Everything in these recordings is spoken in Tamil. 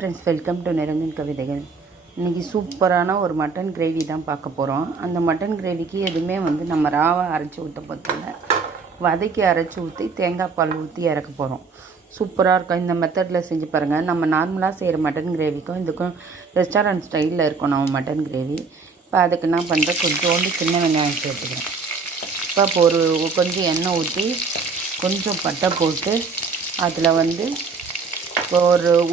ஃப்ரெண்ட்ஸ், வெல்கம் டு நிரஞ்சன் கவிதைகள். இன்றைக்கி சூப்பரான ஒரு மட்டன் கிரேவி தான் பார்க்க போகிறோம். அந்த மட்டன் கிரேவிக்கு எதுவுமே நம்ம ராவாக அரைச்சி ஊற்ற போகிறதில்ல, வதக்கி அரைச்சி ஊற்றி தேங்காய் பால் ஊற்றி இறக்க போகிறோம். சூப்பராக இருக்கும். இந்த மெத்தடில் செஞ்சு பாருங்கள். நம்ம நார்மலாக செய்கிற மட்டன் கிரேவிக்கும் இதுக்கும் ரெஸ்டாரண்ட் ஸ்டைலில் இருக்கும் நம்ம மட்டன் கிரேவி. இப்போ அதுக்கு என்ன பண்ணுறேன், கொஞ்சோண்டு சின்ன வெங்காயம் சேர்த்துக்கிறேன். இப்போ கொஞ்சம் எண்ணெய் ஊற்றி கொஞ்சம் பட்டை போட்டு அதில்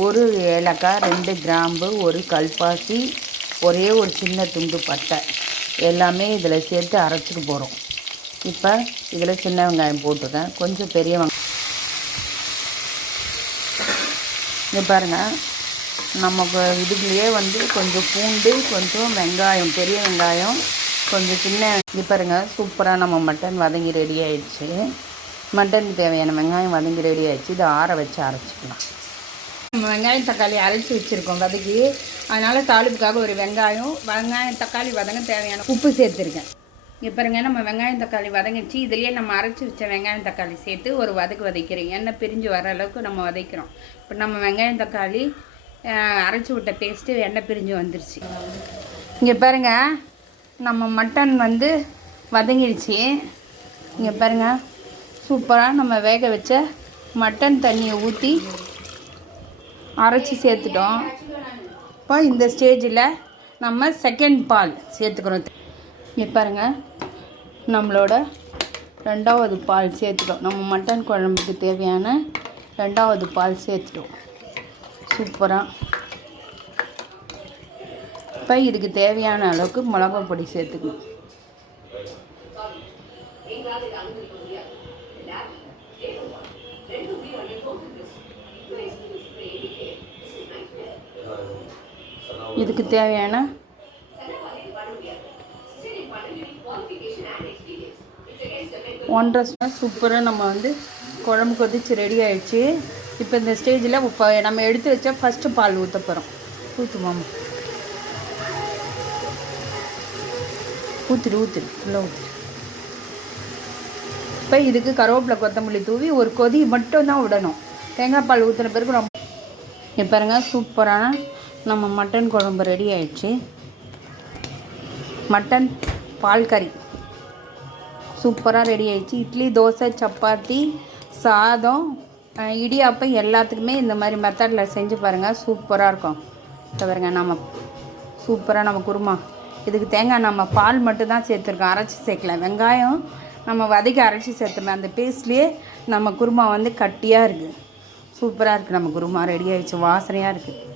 ஒரு ஏலக்காய், 2 கிராம்பு, ஒரு கல்பாசி, ஒரே ஒரு சின்ன துண்டு பட்டை எல்லாமே இதில் சேர்த்து அரைச்சிட்டு போகிறோம். இப்போ இதில் சின்ன வெங்காயம் போட்டுருக்கேன், கொஞ்சம் பெரிய வெங்காயம். இங்கே பாருங்கள், நமக்கு இதுக்குள்ளேயே கொஞ்சம் பூண்டு, கொஞ்சம் வெங்காயம், பெரிய வெங்காயம், கொஞ்சம் சின்ன. இங்கே பாருங்கள், சூப்பராக நம்ம மட்டன் வதங்கி ரெடி ஆகிடுச்சு. மட்டனுக்கு தேவையான வெங்காயம் வதங்கி ரெடி ஆகிடுச்சு. இதை ஆற வச்சு அரைச்சிக்கலாம். நம்ம வெங்காயம் தக்காளி அரைச்சி வச்சுருக்கோம் வதக்கி. அதனால் தாளிப்புக்காக ஒரு வெங்காயம் தக்காளி வதங்க தேவையான உப்பு சேர்த்துருக்கேன். இங்கே பாருங்க, நம்ம வெங்காயம் தக்காளி வதங்கிச்சு. இதுலேயே நம்ம அரைச்சி வச்ச வெங்காயம் தக்காளி சேர்த்து ஒரு வதைக்கிறோம். எண்ணெய் பிரிஞ்சு வர அளவுக்கு நம்ம வதைக்கிறோம். இப்போ நம்ம வெங்காயம் தக்காளி அரைச்சி விட்ட பேஸ்ட்டு எண்ணெய் பிரிஞ்சு வந்துருச்சு. இங்கே பாருங்கள், நம்ம மட்டன் வதங்கிடுச்சு. இங்கே பாருங்கள், சூப்பராக நம்ம வேக வச்ச மட்டன் தண்ணியை ஊற்றி அரைச்சி சேர்த்துட்டோம். இப்போ இந்த ஸ்டேஜில் நம்ம செகண்ட் பால் சேர்த்துக்கிறோம். இங்கே பாருங்கள், நம்மளோட 2வது பால் சேர்த்துட்டோம். நம்ம மட்டன் குழம்புக்கு தேவையான 2வது பால் சேர்த்துட்டோம். சூப்பராக. இப்போ இதுக்கு தேவையான அளவுக்கு மிளகாய் பொடி சேர்த்துக்கணும். இதுக்கு தேவையான 1.5 ஸ்பூன். சூப்பராக நம்ம குழம்பு கொதிச்சு ரெடி ஆகிடுச்சு. இப்போ இந்த ஸ்டேஜில் நம்ம எடுத்து வச்ச ஃபஸ்ட்டு பால் ஊற்ற போகிறோம். ஊற்றுமாமா, ஊற்றிடு ஃபுல்லாக ஊற்றிடு. இப்போ இதுக்கு கருவேப்பிலை, கொத்தமல்லி தூவி ஒரு கொதி மட்டும் தான் விடணும். தேங்காய் பால் ஊற்றின பிறகு ரொம்ப. இப்போ பாருங்கள், சூப்பரான நம்ம மட்டன் குழம்பு ரெடி ஆயிடுச்சு. மட்டன் பால் கறி சூப்பராக ரெடி ஆயிடுச்சு. இட்லி, தோசை, சப்பாத்தி, சாதம், இடியாப்பம் எல்லாத்துக்குமே இந்த மாதிரி மெத்தடில் செஞ்சு பாருங்கள். சூப்பராக இருக்கும். இப்போ பாருங்கள், நம்ம சூப்பராக நம்ம குருமா. இதுக்கு தேங்காய் நம்ம பால் மட்டும் தான் சேர்த்துருக்கோம், அரைச்சி சேர்க்கல. வெங்காயம் நம்ம வதக்கி அரைச்சி சேர்த்துமே அந்த பேஸ்ட்லேயே நம்ம குருமா கட்டியாக இருக்குது. சூப்பராக இருக்குது. நம்ம குருமா ரெடி ஆகிடுச்சு, வாசனையாக இருக்குது.